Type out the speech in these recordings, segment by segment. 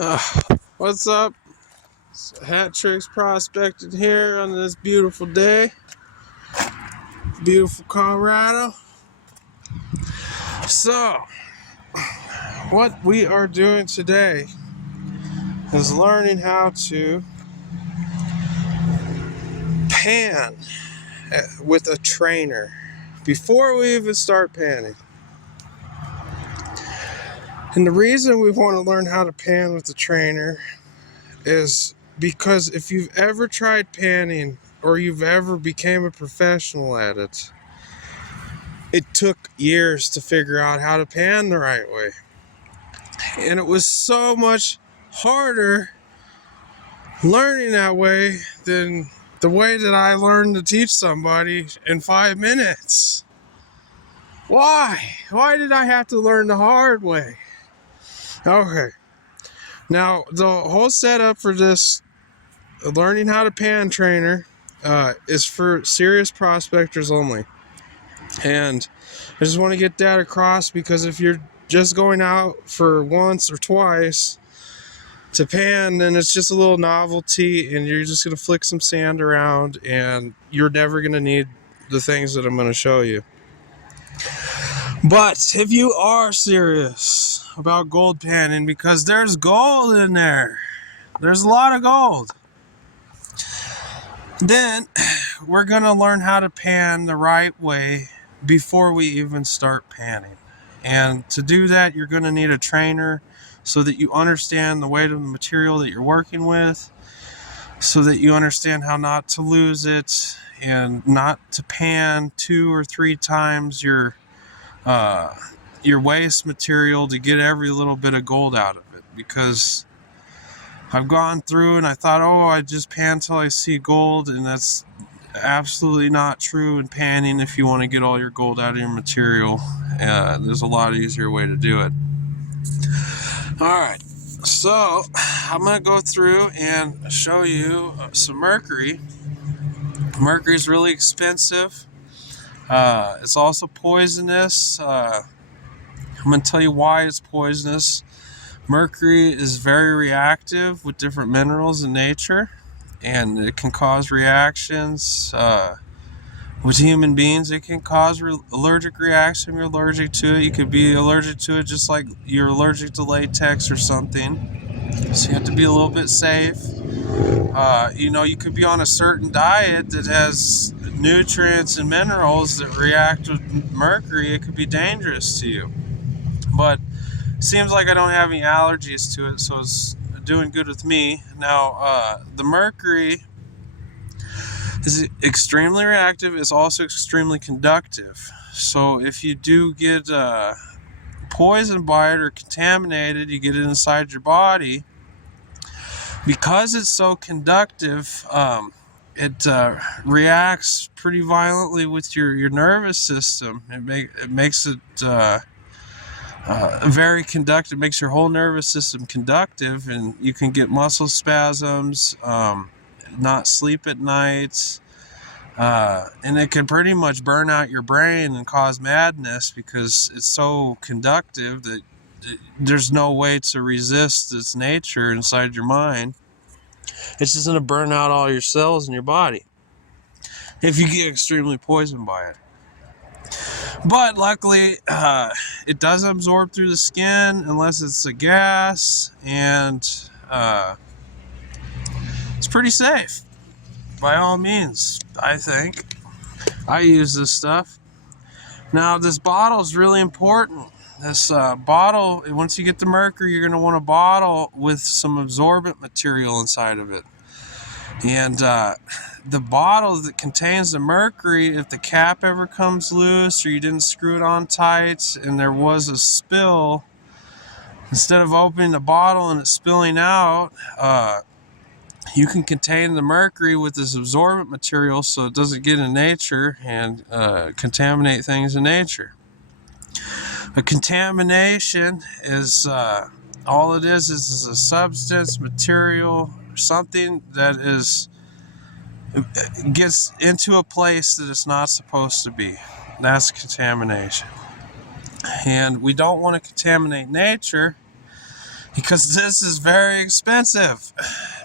Uh, what's up? It's Hat Tricks Prospected here on this beautiful day. Beautiful Colorado. So, what we are doing today is learning how to pan with a trainer before we even start panning. And the reason we want to learn how to pan with the trainer is because if you've ever tried panning or you've ever became a professional at it, it took years to figure out how to pan the right way. And it was so much harder learning that way than the way that I learned to teach somebody in 5 minutes. Why? Why did I have to learn the hard way? Okay. Now, the whole setup for this learning how to pan trainer is for serious prospectors only. And I just want to get that across, because if you're just going out for once or twice to pan, then it's just a little novelty and you're just going to flick some sand around and you're never going to need the things that I'm going to show you. But if you are serious about gold panning, because there's gold in there, there's a lot of gold, then we're going to learn how to pan the right way before we even start panning. And to do that, you're going to need a trainer so that you understand the weight of the material that you're working with, so that you understand how not to lose it and not to pan 2 or 3 times your waste material to get every little bit of gold out of it. Because I've gone through and I thought, I just pan till I see gold, and that's absolutely not true in panning. If you want to get all your gold out of your material, there's a lot easier way to do it. Alright, so I'm going to go through and show you some mercury. Mercury is really expensive. It's also poisonous. I'm going to tell you why it's poisonous. Mercury is very reactive with different minerals in nature, and it can cause reactions with human beings. It can cause allergic reaction. You're allergic to it. You could be allergic to it just like you're allergic to latex or something. So you have to be a little bit safe. You could be on a certain diet that has nutrients and minerals that react with mercury. It could be dangerous to you. But it seems like I don't have any allergies to it, so it's doing good with me. Now, the mercury is extremely reactive. It's also extremely conductive. So if you do get poisoned by it or contaminated, you get it inside your body, because it's so conductive, it reacts pretty violently with your nervous system. It makes it very conductive. It makes your whole nervous system conductive, and you can get muscle spasms, not sleep at night, and it can pretty much burn out your brain and cause madness, because it's so conductive that there's no way to resist its nature inside your mind. It's just going to burn out all your cells in your body if you get extremely poisoned by it. But luckily, it does absorb through the skin unless it's a gas, and it's pretty safe by all means, I think. I use this stuff. Now, this bottle is really important. This bottle, once you get the mercury, you're going to want a bottle with some absorbent material inside of it. And the bottle that contains the mercury, if the cap ever comes loose or you didn't screw it on tight and there was a spill, instead of opening the bottle and it spilling out, you can contain the mercury with this absorbent material so it doesn't get in nature and contaminate things in nature. A contamination is all it is a substance, material, something that gets into a place that it's not supposed to be. That's contamination. And we don't want to contaminate nature. because this is very expensive.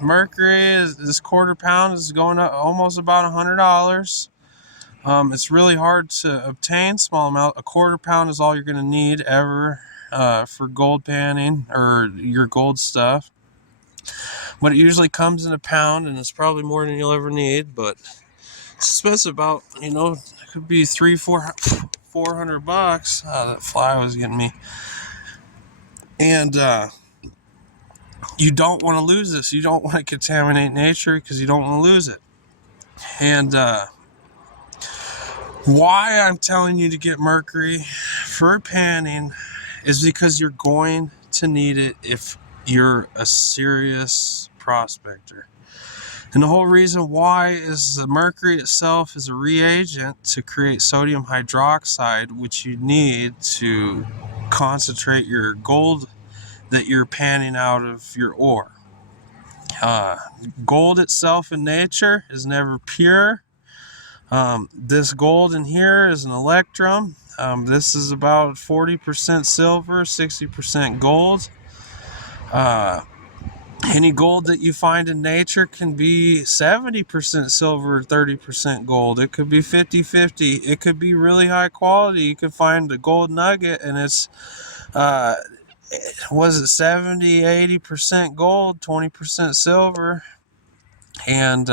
Mercury this quarter pound is going up almost about $100. It's really hard to obtain small amount. A quarter pound is all you're going to need ever for gold panning or your gold stuff. But it usually comes in a pound, and it's probably more than you'll ever need. But it's expensive, about it could be $400. That fly was getting me, and you don't want to lose this. You don't want to contaminate nature because you don't want to lose it. And why I'm telling you to get mercury for panning is because you're going to need it if you're a serious prospector. And the whole reason why is the mercury itself is a reagent to create sodium hydroxide, which you need to concentrate your gold that you're panning out of your ore. Gold itself in nature is never pure. This gold in here is an electrum. This is about 40% silver, 60% gold. Any gold that you find in nature can be 70% silver, 30% gold. It could be 50-50. It could be really high quality. You could find a gold nugget and it's, 70, 80% gold, 20% silver. And,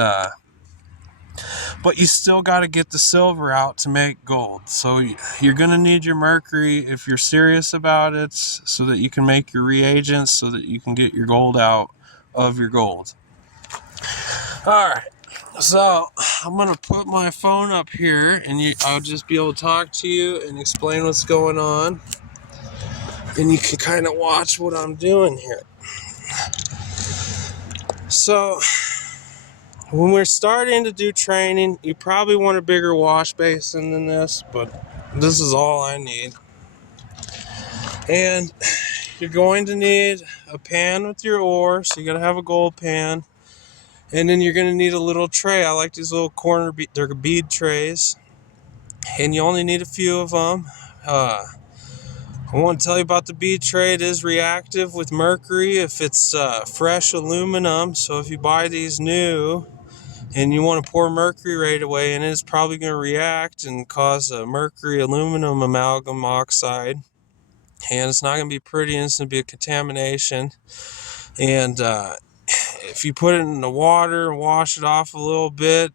but you still got to get the silver out to make gold. So you're going to need your mercury if you're serious about it, so that you can make your reagents, so that you can get your gold out of your gold. Alright, so I'm going to put my phone up here, and I'll just be able to talk to you and explain what's going on. And you can kind of watch what I'm doing here. So when we're starting to do training, you probably want a bigger wash basin than this, but this is all I need. And you're going to need a pan with your ore, so you got to have a gold pan. And then you're going to need a little tray. I like these little they're bead trays. And you only need a few of them. I want to tell you about the bead tray. It is reactive with mercury if it's fresh aluminum. So if you buy these new and you want to pour mercury right away, and it's probably going to react and cause a mercury aluminum amalgam oxide. And it's not going to be pretty, and it's going to be a contamination. And if you put it in the water and wash it off a little bit,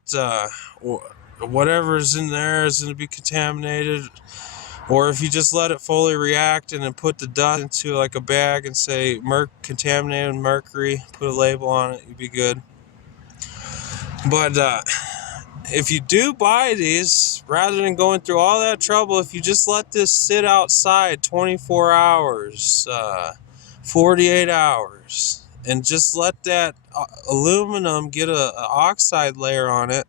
whatever's in there is going to be contaminated. Or if you just let it fully react and then put the dust into like a bag and say contaminated mercury, put a label on it, you'd be good. But if you do buy these, rather than going through all that trouble, if you just let this sit outside 24 hours, 48 hours, and just let that aluminum get a oxide layer on it,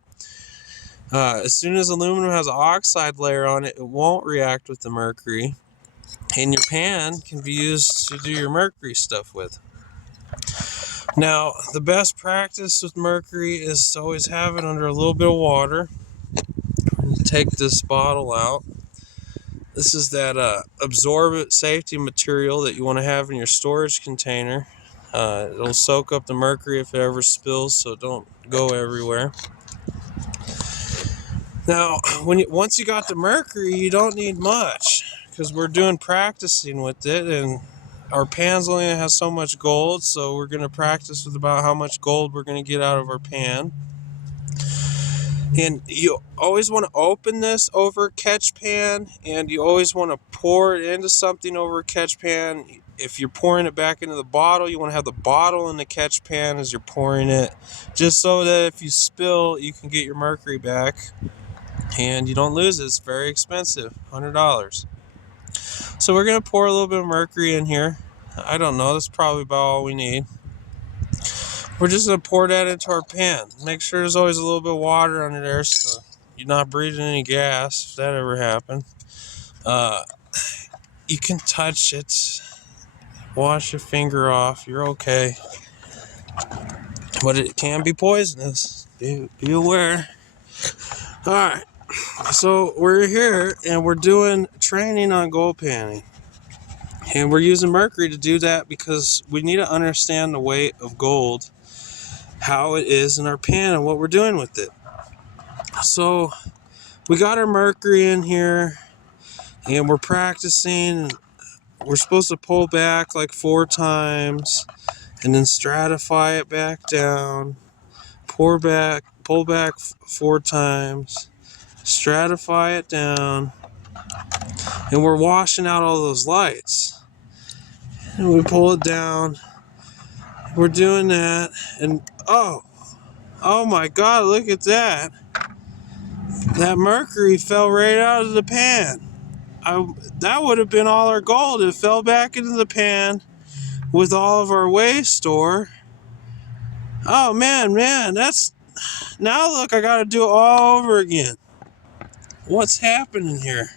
as soon as aluminum has an oxide layer on it, it won't react with the mercury, and your pan can be used to do your mercury stuff with. Now, the best practice with mercury is to always have it under a little bit of water. Take this bottle out. This is that absorbent safety material that you want to have in your storage container. It'll soak up the mercury if it ever spills, so it don't go everywhere. Now, once you got the mercury, you don't need much, because we're doing practicing with it, and our pan's only has so much gold, so we're going to practice with about how much gold we're going to get out of our pan. And you always want to open this over a catch pan, and you always want to pour it into something over a catch pan. If you're pouring it back into the bottle, you want to have the bottle in the catch pan as you're pouring it, just so that if you spill, you can get your mercury back and you don't lose it. It's very expensive, $100. So we're going to pour a little bit of mercury in here. I don't know, that's probably about all we need. We're just going to pour that into our pan. Make sure there's always a little bit of water under there so you're not breathing any gas, if that ever happened. You can touch it. Wash your finger off. You're okay. But it can be poisonous. Be aware. Alright. So we're here and we're doing training on gold panning. And we're using mercury to do that because we need to understand the weight of gold, how it is in our pan, and what we're doing with it. So we got our mercury in here, and we're practicing. We're supposed to pull back like 4 times, and then stratify it back down. Pull back 4 times, stratify it down, and we're washing out all those lights. And we pull it down. We're doing that, and oh my God! Look at that! That mercury fell right out of the pan. That would have been all our gold. It fell back into the pan with all of our waste store. Oh man, that's now look. I got to do it all over again. What's happening here?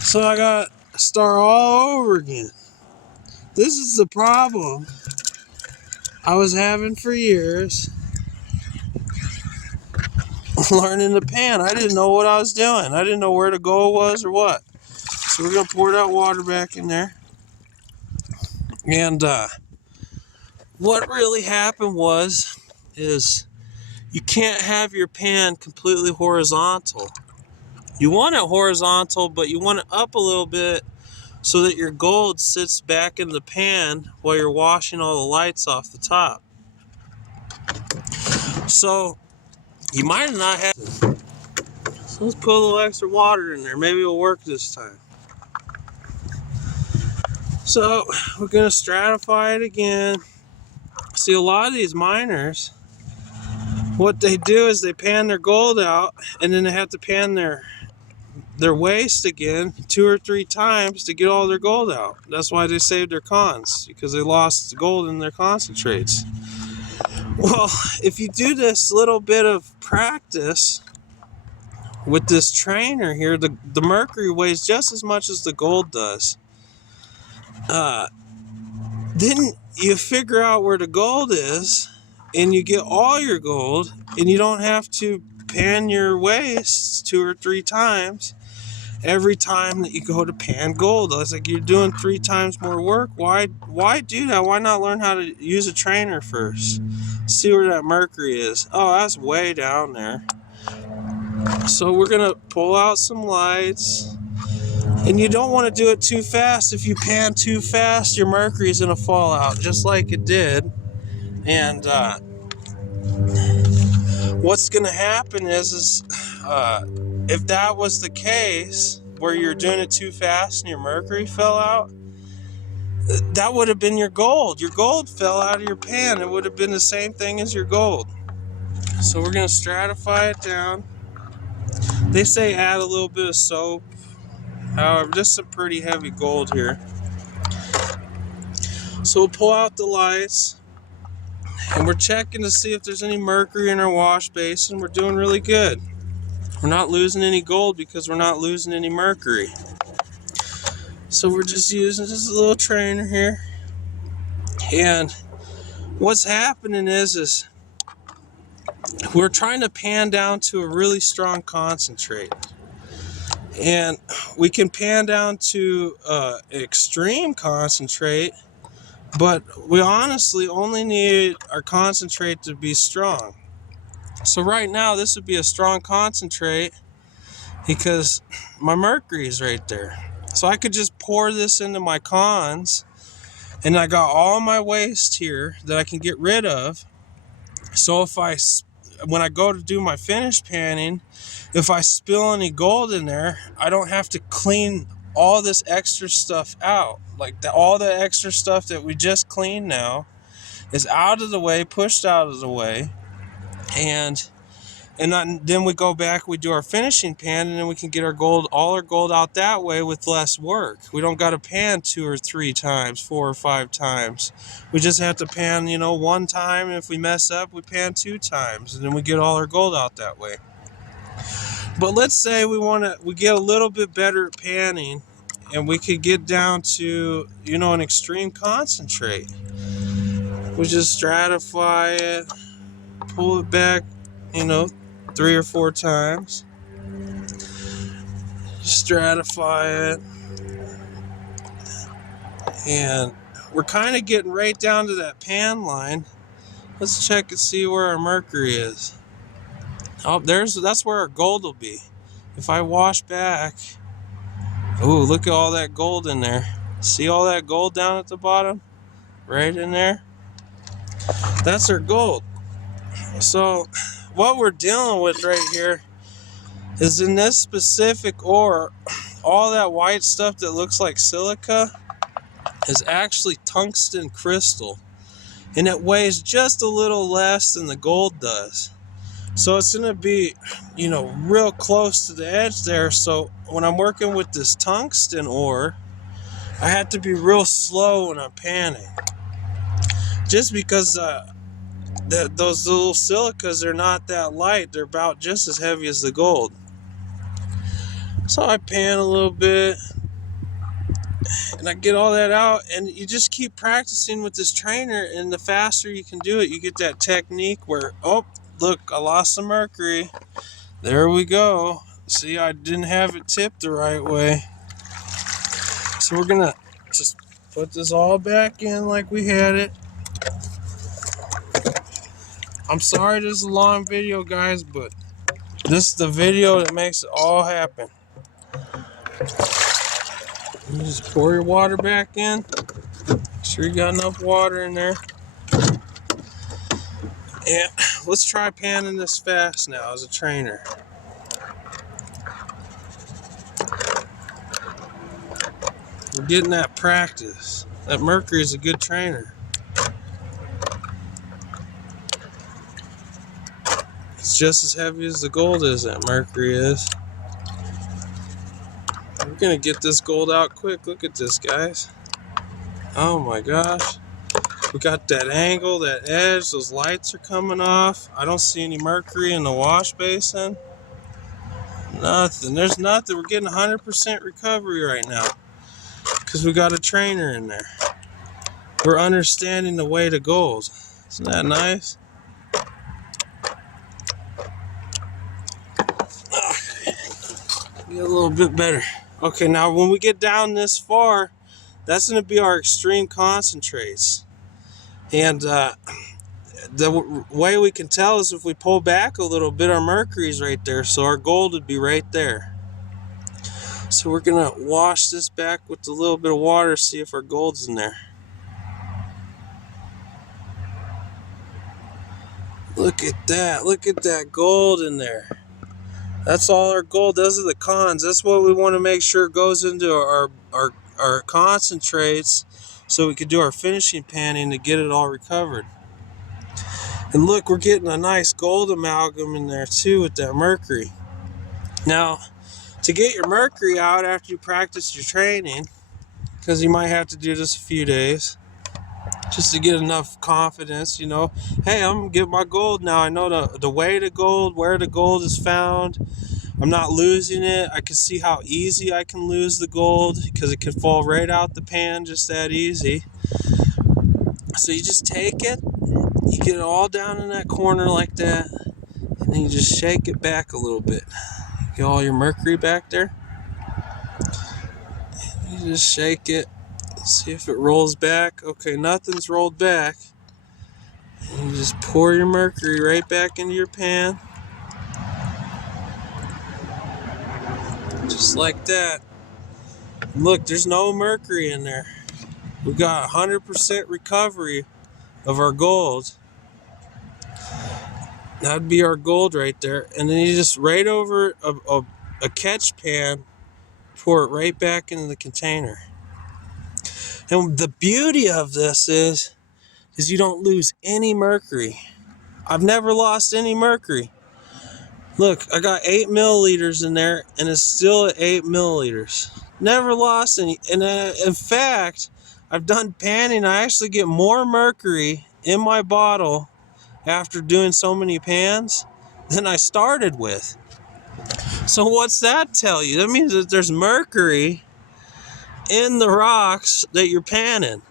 So I got to start all over again. This is the problem I was having for years. Learning to pan. I didn't know what I was doing. I didn't know where the goal was or what. So we're going to pour that water back in there. And what really happened is you can't have your pan completely horizontal. You want it horizontal, but you want it up a little bit so that your gold sits back in the pan while you're washing all the lights off the top. So you might not have. So let's put a little extra water in there. Maybe it'll work this time. So we're going to stratify it again. See, a lot of these miners, what they do is they pan their gold out, and then they have to pan their waste again 2 or 3 times to get all their gold out. That's why they saved their cons, because they lost gold in their concentrates. Well, if you do this little bit of practice with this trainer here, the mercury weighs just as much as the gold does. Then you figure out where the gold is, and you get all your gold, and you don't have to pan your waste 2 or 3 times every time that you go to pan gold. It's like you're doing 3 times more work. Why do that? Why not learn how to use a trainer first? See where that mercury is. Oh, that's way down there. So we're gonna pull out some lights, and you don't want to do it too fast. If you pan too fast, your mercury is gonna fall out, just like it did. And what's gonna happen is if that was the case, where you're doing it too fast and your mercury fell out, that would have been your gold. Your gold fell out of your pan. It would have been the same thing as your gold. So we're gonna stratify it down. They say add a little bit of soap. However, this is some pretty heavy gold here. So we'll pull out the lights, and we're checking to see if there's any mercury in our wash basin. We're doing really good. We're not losing any gold because we're not losing any mercury. So we're just using just a little trainer here. And what's happening is we're trying to pan down to a really strong concentrate. And we can pan down to extreme concentrate, but we honestly only need our concentrate to be strong. So right now this would be a strong concentrate because my mercury is right there. So I could just pour this into my cons, and I got all my waste here that I can get rid of. So when I go to do my finish panning, if I spill any gold in there, I don't have to clean all this extra stuff out. Like all the extra stuff that we just cleaned now is out of the way, pushed out of the way. And then we go back, we do our finishing pan, and then we can get all our gold out that way with less work. We don't got to pan 2 or 3 times, 4 or 5 times. We just have to pan, 1 time, and if we mess up, we pan 2 times, and then we get all our gold out that way. But let's say we get a little bit better at panning, and we could get down to, an extreme concentrate. We just stratify it, pull it back, 3 or 4 times. Stratify it. And we're kind of getting right down to that pan line. Let's check and see where our mercury is. Oh, that's where our gold will be. If I wash back, oh, look at all that gold in there. See all that gold down at the bottom? Right in there? That's our gold. So what we're dealing with right here is in this specific ore, all that white stuff that looks like silica is actually tungsten crystal. And it weighs just a little less than the gold does. So it's going to be, real close to the edge there. So when I'm working with this tungsten ore, I have to be real slow when I'm panning. Just because those little silicas are not that light. They're about just as heavy as the gold. So I pan a little bit and I get all that out, and you just keep practicing with this trainer, and the faster you can do it, you get that technique where, oh, look, I lost some mercury. There we go. See, I didn't have it tipped the right way. So we're gonna just put this all back in like we had it. I'm sorry this is a long video, guys, but this is the video that makes it all happen. You just pour your water back in. Make sure you got enough water in there. And let's try panning this fast now as a trainer. We're getting that practice. That mercury is a good trainer. It's just as heavy as the gold is, that mercury is. We're gonna get this gold out quick. Look at this, guys. Oh my gosh. We got that angle, that edge, those lights are coming off. I don't see any mercury in the wash basin. Nothing. There's nothing. We're getting 100% recovery right now because we got a trainer in there. We're understanding the weight of gold. Isn't that nice? Get a little bit better. Okay, now when we get down this far, that's going to be our extreme concentrates. And the way we can tell is if we pull back a little bit, our mercury's right there, so our gold would be right there. So we're gonna wash this back with a little bit of water, see if our gold's in there. Look at that gold in there. That's all our gold. Those are the cons. That's what we want to make sure goes into our concentrates, so we can do our finishing panning to get it all recovered. And look, we're getting a nice gold amalgam in there too with that mercury. Now, to get your mercury out after you practice your training, because you might have to do this a few days, just to get enough confidence, hey, I'm going to get my gold now. I know the weight of gold, where the gold is found. I'm not losing it. I can see how easy I can lose the gold because it can fall right out the pan just that easy. So you just take it, you get it all down in that corner like that, and then you just shake it back a little bit. Get all your mercury back there. You just shake it, see if it rolls back. Okay, nothing's rolled back. And you just pour your mercury right back into your pan. Just like that. Look, there's no mercury in there. We've got 100% recovery of our gold. That'd be our gold right there. And then you just right over a catch pan, pour it right back into the container. And the beauty of this is you don't lose any mercury. I've never lost any mercury. Look, I got 8 milliliters in there, and it's still at 8 milliliters. Never lost any. And in fact, I've done panning. I actually get more mercury in my bottle after doing so many pans than I started with. So what's that tell you? That means that there's mercury in the rocks that you're panning.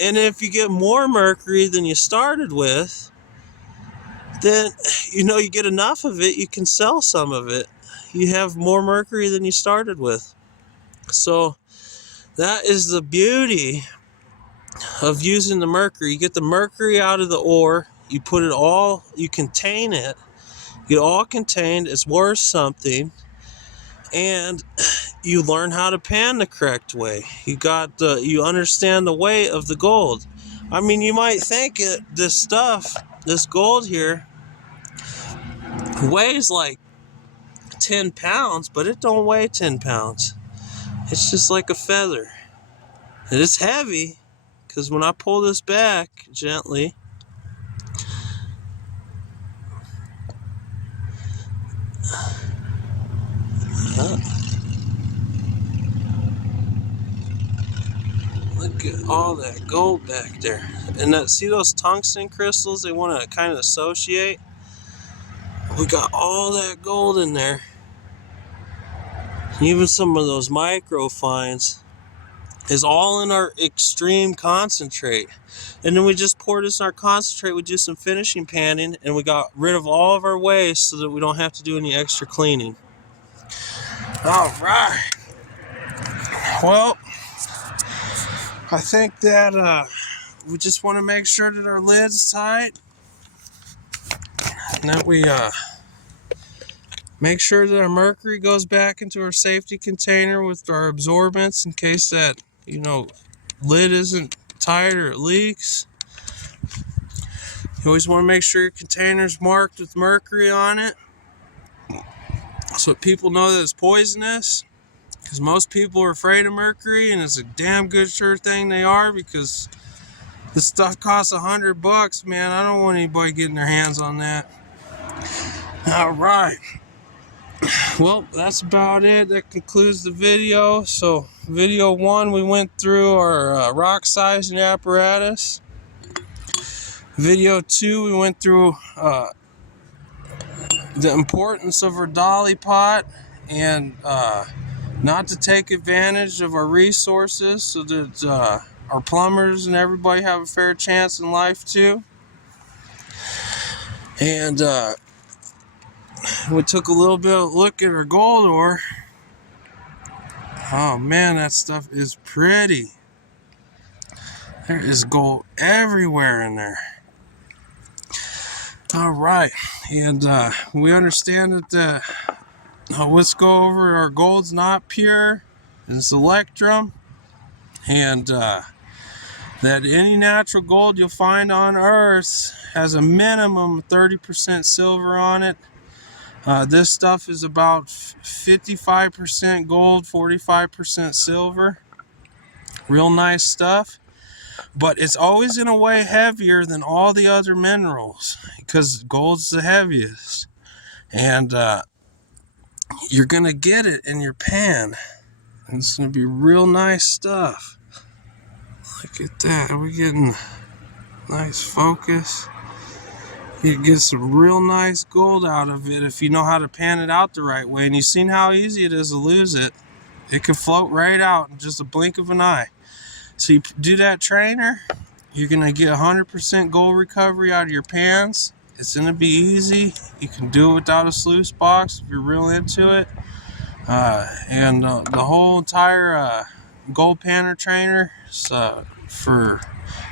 And if you get more mercury than you started with, then you get enough of it, you can sell some of it. You have more mercury than you started with. So that is the beauty of using the mercury. You get the mercury out of the ore, you put it all, you contain it, get all contained, it's worth something, and you learn how to pan the correct way. You understand the weight of the gold. I mean, you might think this gold here weighs like 10 pounds, but it don't weigh 10 pounds. It's just like a feather. And it's heavy, because when I pull this back gently, look at all that gold back there. And see those tungsten crystals they want to kind of associate? We got all that gold in there. Even some of those micro fines is all in our extreme concentrate. And then we just pour this in our concentrate, we do some finishing panning, and we got rid of all of our waste so that we don't have to do any extra cleaning. All right. Well, I think that we just want to make sure that our lid's tight, and that we make sure that our mercury goes back into our safety container with our absorbents in case that, lid isn't tight or it leaks. You always want to make sure your container's marked with mercury on it so people know that it's poisonous, because most people are afraid of mercury, and it's a damn good sure thing they are, because this stuff costs $100, man. I don't want anybody getting their hands on that. All right. Well, that's about it. That concludes the video. So, video 1, we went through our rock sizing apparatus. Video 2, we went through the importance of our dolly pot, and not to take advantage of our resources, so that our plumbers and everybody have a fair chance in life too. And we took a little bit of a look at our gold ore. Oh man, that stuff is pretty. There is gold everywhere in there. All right, and we understand that let's go over our gold's not pure, it's electrum, and that any natural gold you'll find on Earth has a minimum of 30% silver on it. This stuff is about 55% gold, 45% silver. Real nice stuff. But it's always in a way heavier than all the other minerals, because gold's the heaviest. And you're going to get it in your pan. And it's going to be real nice stuff. Look at that. Are we getting nice focus? You get some real nice gold out of it if you know how to pan it out the right way. And you've seen how easy it is to lose it. It can float right out in just a blink of an eye. So you do that trainer, you're going to get 100% gold recovery out of your pans. It's going to be easy. You can do it without a sluice box if you're real into it. And the whole entire gold panner trainer is for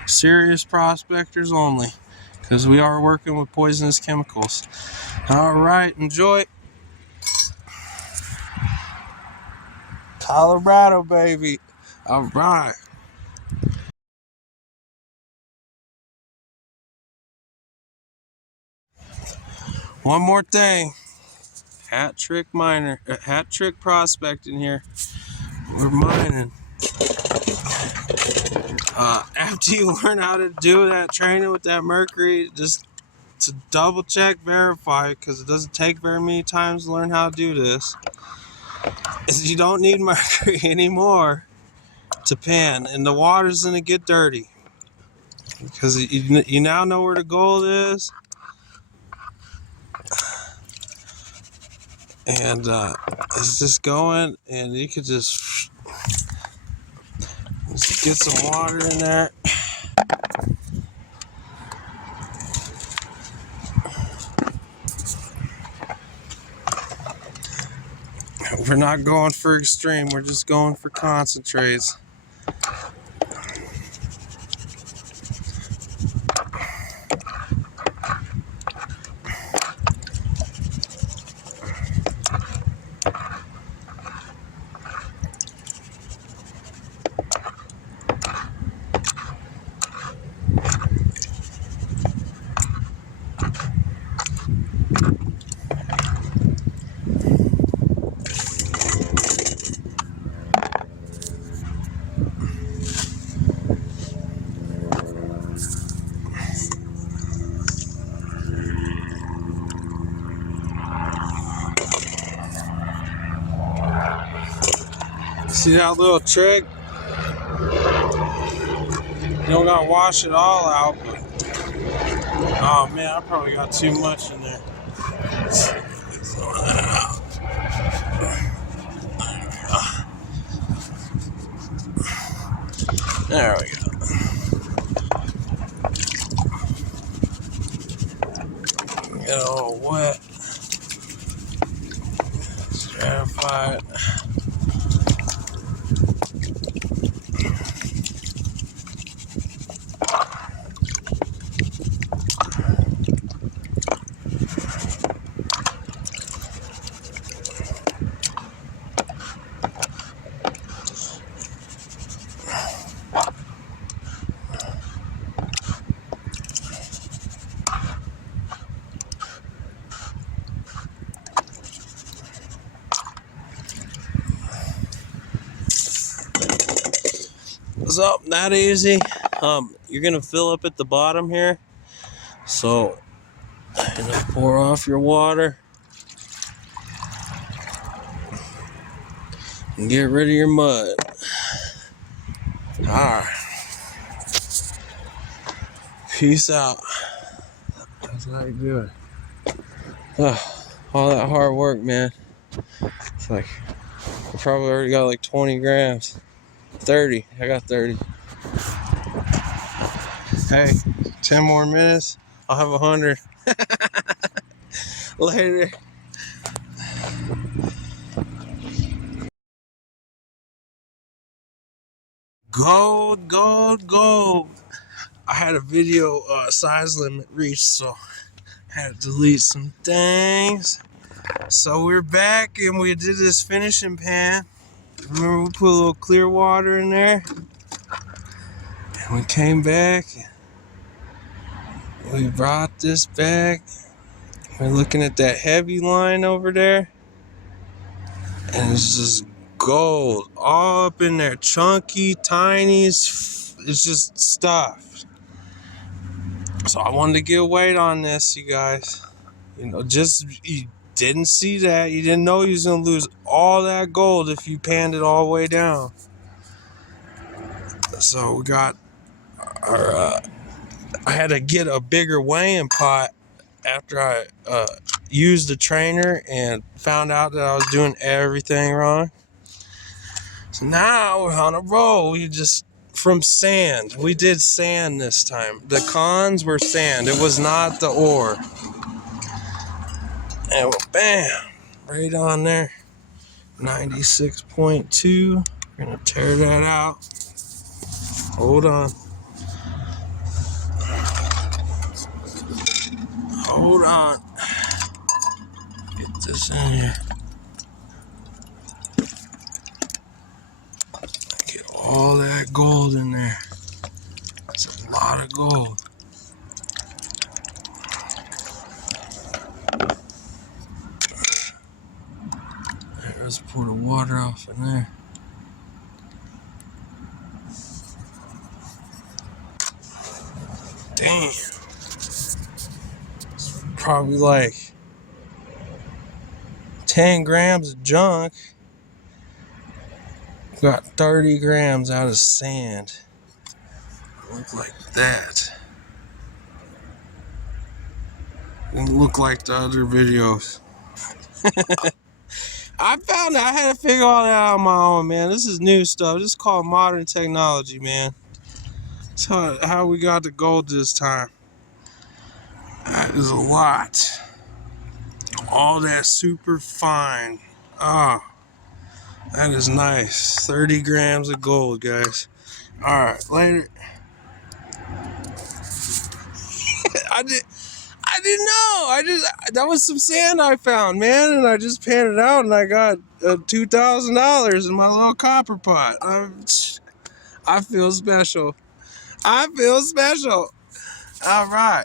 serious prospectors only, because we are working with poisonous chemicals. All right, enjoy. Colorado, baby. All right. One more thing. Hat trick prospecting here. We're mining. After you learn how to do that training with that mercury, just to double check, verify, because it doesn't take very many times to learn how to do this, is you don't need mercury anymore to pan, and the water's going to get dirty, because you now know where the gold is. And it's just going, and you could just get some water in there. We're not going for extreme, we're just going for concentrates. See that little trick? You don't gotta wash it all out, but oh man, I probably got too much in there. Throw that out. There we go. Get it all wet. Stratify it. So not easy. You're gonna fill up at the bottom here. So you're gonna pour off your water and get rid of your mud. Alright. Peace out. That's how you do it. All that hard work, man. It's like I probably already got like 20 grams. 30. I got 30. Hey, 10 more minutes. I'll have 100. Later. Gold, gold, gold. I had a video size limit reached, so I had to delete some things. So we're back and we did this finishing pan. Remember we put a little clear water in there? And we came back. We brought this back. We're looking at that heavy line over there. And it's just gold all up in there. Chunky, tiny. It's just stuffed. So I wanted to get weight on this, you guys. You know, you didn't see that. You didn't know you was going to lose all that gold if you panned it all the way down. So we got our, I had to get a bigger weighing pot after I used the trainer and found out that I was doing everything wrong. So now we're on a roll. We just from sand. We did sand this time. The cons were sand. It was not the ore. And bam, right on there. 96.2. We're gonna tear that out. Hold on. Hold on. Get this in here. Get all that gold in there. That's a lot of gold. Let's pour the water off in there. Damn. It's probably like 10 grams of junk. Got 30 grams out of sand. Look like that. Didn't look like the other videos. I found out. I had to figure all that out on my own, man. This is new stuff. This is called modern technology, man. That's how we got the gold this time. That is a lot. All that super fine. Ah, that is nice. 30 grams of gold, guys. Alright, later. I didn't know. That was some sand I found, man, and I just panned it out, and I got $2,000 in my little copper pot. I feel special. I feel special. All right.